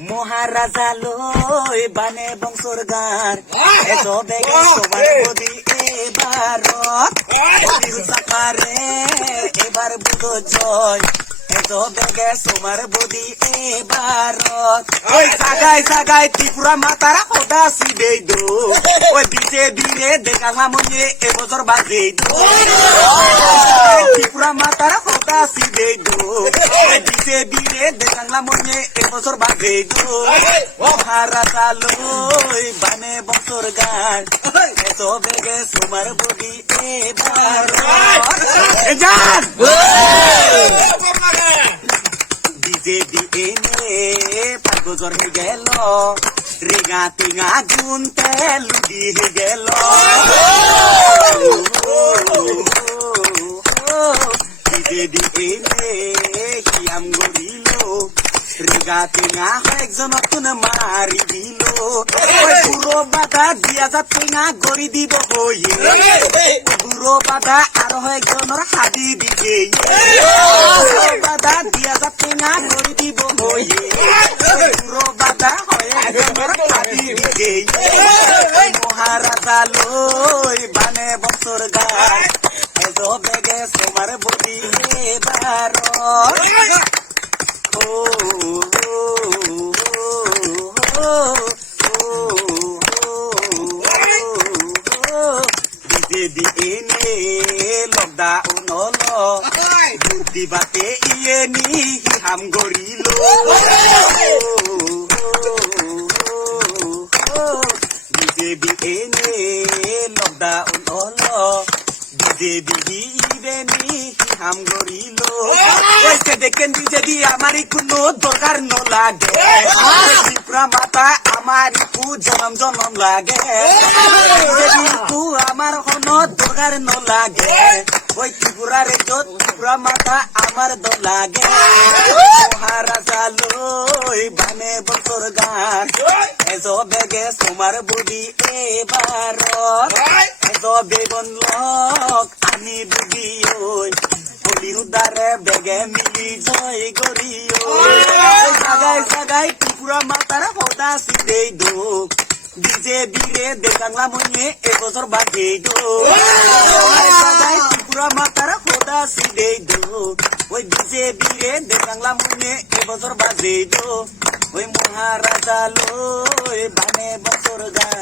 মহারাজা লই বানে বংশর গান এত বেগে তোমার বদি এবার চাকারে এবার বুঝো জয় এত বেগে তোমার বদি এবার ওই জাগায় জাগায় ত্রিপুরা মাতারা খোদা সিদে দো ওই বিজে দিনে দেখালাম এবছর বাজে দো ত্রিপুরা মাতারা খোদা সিদে দো বিজে দিনে দেখালাম এবছর বাজে দো মহারাজা লই বানে বংশর গান এত বেগে তোমার বদি এবার জান ডিজে দিয়ে পাগজর হয়ে গেল রেগা টিঙা গুনতে লুডি হয়ে গেল ডিজে দিয়ে হিয়াম গড়িল রেগা টিঙা একজন তুন মারি দিল পুরো বাধা দিয়া যা টিঙা গড়ি দিব হয়ে পুরো বাধা আরো একজনের হাদি দিকে বাধা দিয়া যা টিঙা গড়ি দিব হয়ে পুরো বাধা হয়ে একজনের হাদি দিকে মহারাজা লই বানে বংশর গান এত বেগে তোমার বদি এবার লকডাউন বুদ্ধি বাতে ইয়ে নি হাম গড়িল বিজেপি এনে লকডাউন বিজেপি ইবে নি হাম গড়িল দেখেন বিজেপি আমারই কোনো দরকার ন লাগে ত্রিপুরা মাতা আমার কু জনম জনম লাগে বিজেপি আমার কোনো দরকার ন লাগে ওই ত্রিপুরার ত্রিপুরা মাতা আমার দ লাগে মহারাজা লই বানে বংশর গান এজ বেগে তোমার বডি এবার এজ বেবন লক আমি ডুবি হলিউদারে বেগে মিলি জয় গড়িও জাগায় জাগায় ত্রিপুরা মাতার হদা সিদে দো ডিজে বিরে দেখালাম এবছর বাজে দো ত্রিপুরা মাতার হদা সিদে দো ওই ডিজে বিরে দেখালাম এবছর বাজে দো ওই মহারাজা লই বানে বছর গান